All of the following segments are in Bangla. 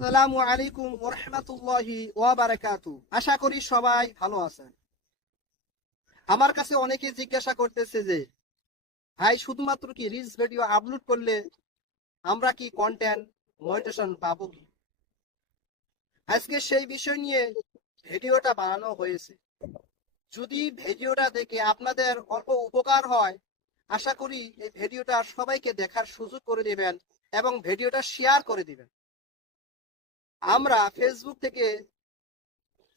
আসসালামু আলাইকুম ওয়া রাহমাতুল্লাহি ওয়া বারাকাতুহু। আশা করি সবাই ভালো আছেন। আমার কাছে অনেকে জিজ্ঞাসা করতেছে যে ভাই শুধুমাত্র কি রিলস ভিডিও আপলোড করলে আমরা কি কন্টেন্ট মনিটাইজেশন পাবো কি? আজকে সেই বিষয় নিয়ে ভিডিওটা বানানো হয়েছে। যদি ভিডিওটা দেখে আপনাদের অল্প উপকার হয়, আশা করি এই ভিডিওটা সবাইকে দেখার সুযোগ করে দিবেন এবং ভিডিওটা শেয়ার করে দিবেন। আমরা ফেসবুক থেকে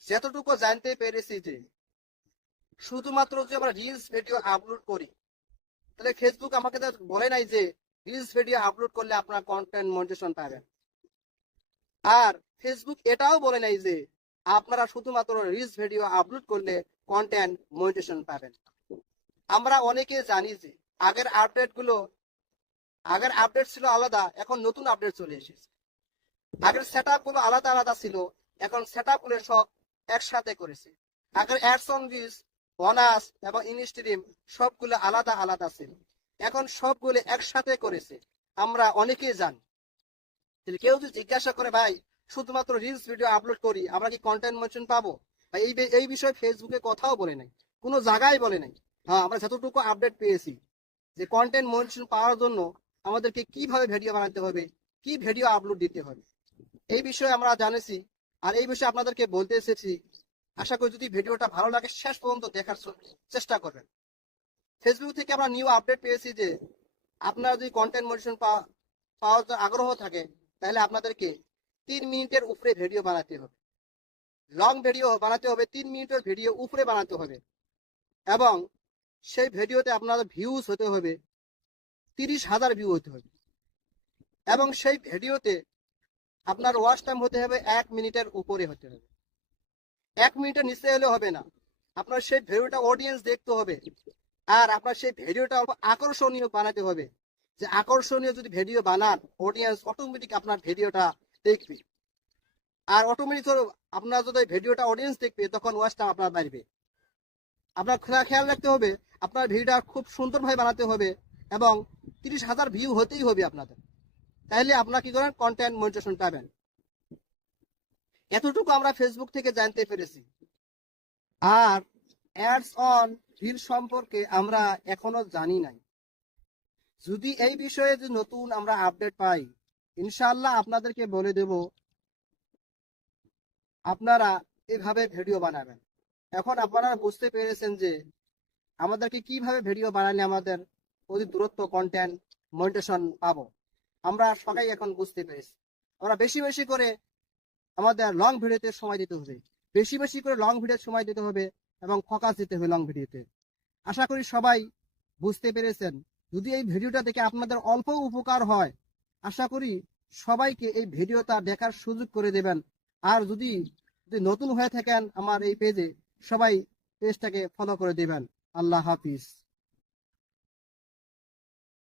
যতটুকু জানতে পেরেছি যে শুধুমাত্র যে আমরা রিলস ভিডিও আপলোড করি, তাহলে ফেসবুক আমাকে তো বলে নাই যে রিলস ভিডিও আপলোড করলে আপনার কন্টেন্ট মনিটাইজেশন পাবেন। আর ফেসবুক এটাও বলে নাই যে আপনারা শুধুমাত্র রিলস ভিডিও আপলোড করলে কন্টেন্ট মনিটাইজেশন পাবেন। আমরা অনেকে জানি যে আগের আপডেট ছিল আলাদা, এখন নতুন আপডেট চলে এসেছে। আগের সেটআপ গুলো আলাদা আলাদা ছিল, এখন সেটআপ গুলো সব একসাথে করেছে। আগের অ্যাডস অন রিলস, বোনাস এবং ইনস্ট্রিম সবগুলো আলাদা আলাদা ছিল, এখন সবগুলো একসাথে করেছে। আমরা অনেকেই জানি। কেউ যদি জিজ্ঞাসা করে ভাই শুধুমাত্র রিলস ভিডিও আপলোড করি আমরা কি কন্টেন্ট মনিটাইজেশন পাবো, এই বিষয়ে ফেসবুকে কথাও বলে নাই, কোনো জায়গায় বলে নাই। হ্যাঁ, আমরা যতটুকু আপডেট পেয়েছি যে কন্টেন্ট মনিটাইজেশন পাওয়ার জন্য আমাদেরকে কিভাবে ভিডিও বানাতে হবে, কি ভিডিও আপলোড দিতে হবে, এই বিষয়ে আমরা জানেছি। আর এই বিষয়ে আপনাদেরকে বলতে এসেছি। আশা করি যদি ভিডিওটা ভালো লাগে শেষ পর্যন্ত দেখার চেষ্টা করবেন। ফেসবুক থেকে আমরা নিউ আপডেট পেয়েছি যে আপনারা যদি কন্টেন্ট মনিটাইজেশন পাওয়ার আগ্রহ থাকে, তাহলে আপনাদেরকে 3 মিনিটের উপরে ভিডিও বানাতে হবে। লং ভিডিও বানাতে হবে, 3 মিনিটের ভিডিও উপরে বানাতে হবে এবং সেই ভিডিওতে আপনাদের ভিউজ হতে হবে 30,000 ভিউ হতে হবে এবং সেই ভিডিওতে আপনার ওয়াচ টাইম হতে হবে 1 মিনিটের উপরে হতে হবে। 1 মিনিটের নিচে হলে হবে না। আপনার সেই ভিডিওটা অডিয়েন্স দেখতে হবে আর আপনার সেই ভিডিওটা অল্প আকর্ষণীয় বানাতে হবে, যে আকর্ষণীয় যদি ভিডিও বানান অডিয়েন্স অটোমেটিক আপনার ভিডিওটা দেখবে। আর অটোমেটিক আপনার যদি ভিডিওটা অডিয়েন্স দেখবে তখন ওয়াচ টাইম আপনার বাড়বে। আপনার খেয়াল রাখতে হবে আপনার ভিডিওটা খুব সুন্দরভাবে বানাতে হবে এবং 30,000 ভিউ হতেই হবে আপনাদের, তাহলে আপনার কি করেন কন্টেন্ট মনিটাইজেশন পাবেন। এতটুকু আমরা ফেসবুক থেকে জানতে পেরেছি। আর অ্যাডস অন রিল সম্পর্কে আমরা এখনো জানি নাই। যদি এই বিষয়ে যে নতুন আমরা আপডেট পাই, ইনশাআল্লাহ আপনাদেরকে বলে দেব, আপনারা এভাবে ভিডিও বানাবেন। এখন আপনারা বুঝতে পেরেছেন যে আমাদেরকে কিভাবে ভিডিও বানালে আমাদের অতি দূরত্ব কন্টেন্ট মনিটাইজেশন পাবো। আমরা সবাই এখন বুঝতে পেরেছি। আমরা বেশি বেশি করে আমাদের লং ভিডিওতে সময় দিতে হবে, বেশি বেশি করে লং ভিডিওতে সময় দিতে হবে এবং ফোকাস দিতে হবে লং ভিডিওতে। আশা করি সবাই বুঝতে পেরেছেন। যদি এই ভিডিওটা দেখে আপনাদের অল্প উপকার হয়, আশা করি সবাইকে এই ভিডিওটা দেখার সুযোগ করে দেবেন। আর যদি নতুন হয়ে থাকেন আমার এই পেজে, সবাই পেজটাকে ফলো করে দেবেন। আল্লাহ হাফিজ।